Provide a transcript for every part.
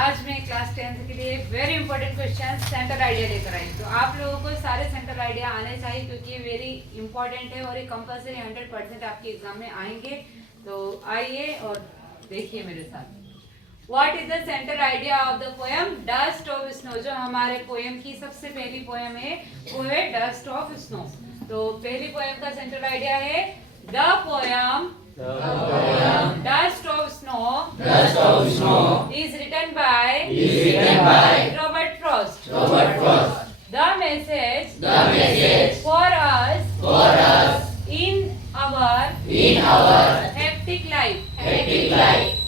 आज मैं class 10th के लिए very important question centre idea लेकर आई। तो आप लोगों को सारे सेंटर आइडिया आने चाहिए क्योंकि ये वेरी इंपॉर्टेंट है और ये कंपलसरी 100% आपके एग्जाम में आएंगे। तो आइए और देखिए मेरे साथ। What is the centre idea of the poem dust of snow. जो हमारे पोएम की सबसे पहली पोएम है वो है डस्ट ऑफ स्नो। तो पहली पोएम का सेंटर आइडिया है the poem Dust of Snow is written by Robert Frost. The message for us in our hectic life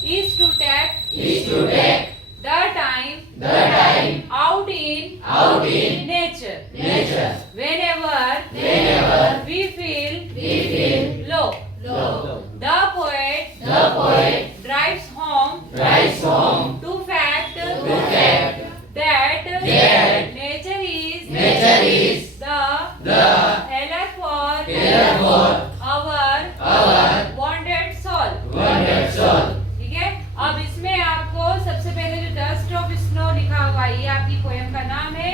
is to take the time out in nature. Whenever we feel low. The poet drives home to fact that nature is the healer for our wanted soul. ठीक है। अब इसमें आपको सबसे पहले जो dust of snow लिखा हुआ है ये आपकी पोएम का नाम है।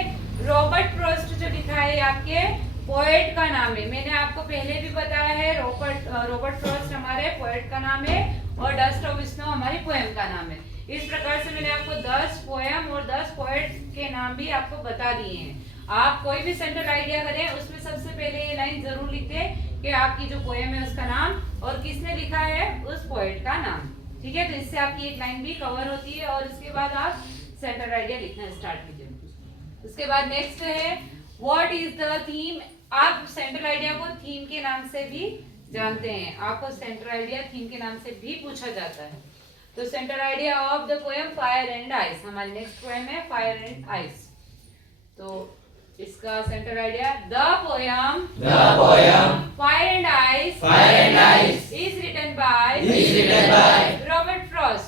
रॉबर्ट फ्रॉस्ट जो लिखा है आपके पोएट का नाम है। मैंने आपको पहले भी बताया है रॉबर्ट फ्रॉस्ट हमारे पोएट का नाम है और डस्ट ऑफ स्नो हमारी पोएम का नाम है। इस प्रकार से मैंने आपको 10 पोएम और 10 पोएट के नाम भी आपको बता दिए हैं। आप कोई भी सेंटर आइडिया करें उसमें सबसे पहले ये लाइन जरूर लिख दें कि आपकी जो पोएम है उसका नाम और किसने लिखा है उस पोएट का नाम। ठीक है। तो इससे आपकी एक लाइन भी कवर होती है और उसके बाद आप सेंटर आइडिया लिखना स्टार्ट कीजिए। उसके बाद नेक्स्ट है व्हाट इज द थीम। आप सेंट्रल आइडिया को थीम के नाम से भी जानते हैं। आपको सेंट्रल आइडिया थीम के नाम से भी पूछा जाता है। तो central idea of the poem fire and ice. हमारी नेक्स्ट पोएम है फायर एंड आइस। तो इसका central idea the poem fire and ice is written by Robert Frost.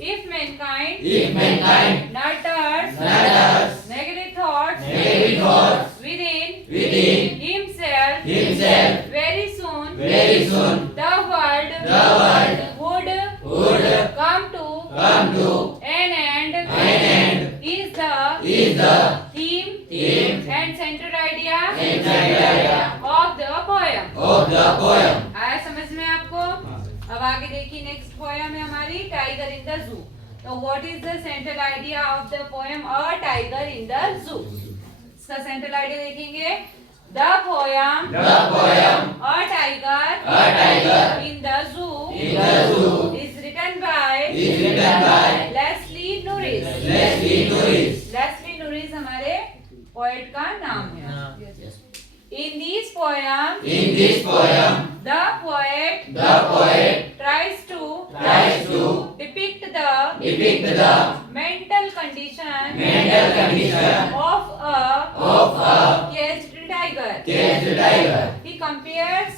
If mankind nurtures negative thoughts within himself very soon the world would come to an end is the theme and central idea of the poem। आया समझ में आपको। अब आगे देखिए next poem है हमारी tiger in the zoo. तो what is the central idea of the poem a tiger in the zoo. इसका सेंट्रल आइडिया देखेंगे the poem a tiger in the zoo is written by Leslie Norris हमारे poet का नाम है। In this poem the poet tries to depict the mental condition of a caged tiger. He compares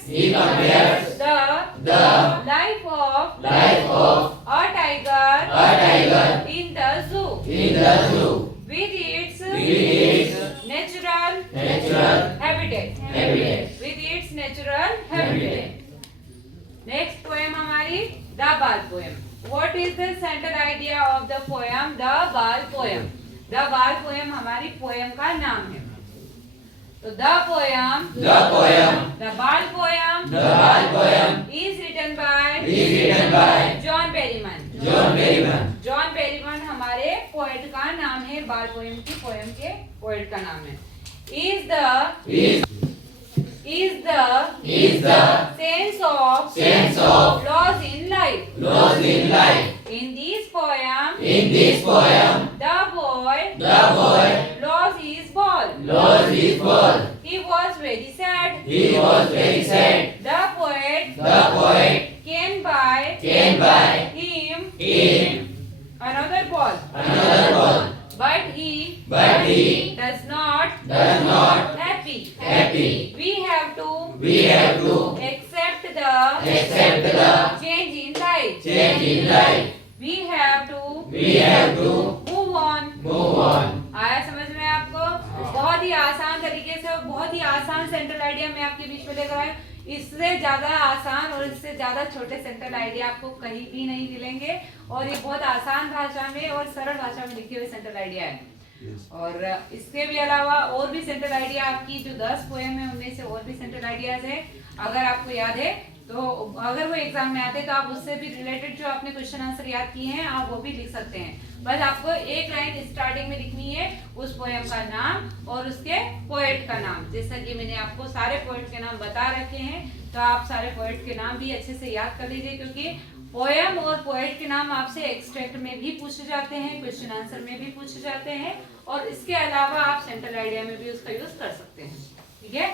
the life of a tiger in the zoo with its natural habitat. Next poem हमारी the ball poem. What is the central idea of the poem the ball poem. The ball poem हमारी poem का नाम है। तो the ball poem is written by John Berryman हमारे poet का नाम है। बाल पोएम की पोएम के पोएट का नाम है। is the sense of loss in life. In this poem the boy lost his ball. He was very sad. The poet can buy him another ball. But he does not happy. We have to accept the change in life. We have to move on. आया समझ में आपको। बहुत ही आसान तरीके से और बहुत ही आसान सेंट्रल आइडिया मैं आपके बीच में लेकर आया। इससे ज्यादा आसान और इससे ज्यादा छोटे सेंट्रल आइडिया आपको कहीं भी नहीं मिलेंगे, और ये बहुत आसान भाषा में और सरल भाषा में लिखे हुए सेंट्रल आइडिया है। और इसके भी अलावा और भी सेंट्रल आइडिया, आपकी जो 10 पोएम है उनमें से और भी सेंट्रल आइडियाज है, अगर आपको याद है तो अगर वो एग्जाम में आते तो आप उससे भी रिलेटेड जो आपने क्वेश्चन आंसर याद किए हैं आप वो भी लिख सकते हैं। बस आपको एक लाइन स्टार्टिंग में लिखनी है, उस पोएम का नाम और उसके पोएट का नाम। जैसा कि मैंने आपको सारे पोएट के नाम बता रखे हैं, तो आप सारे पोएट के नाम भी अच्छे से याद कर लीजिए, क्योंकि पोएम और पोएट के नाम आपसे एक्सट्रैक्ट में भी पूछे जाते हैं, क्वेश्चन आंसर में भी पूछे जाते हैं, और इसके अलावा आप सेंट्रल आइडिया में भी उसका यूज कर सकते हैं। ठीक है।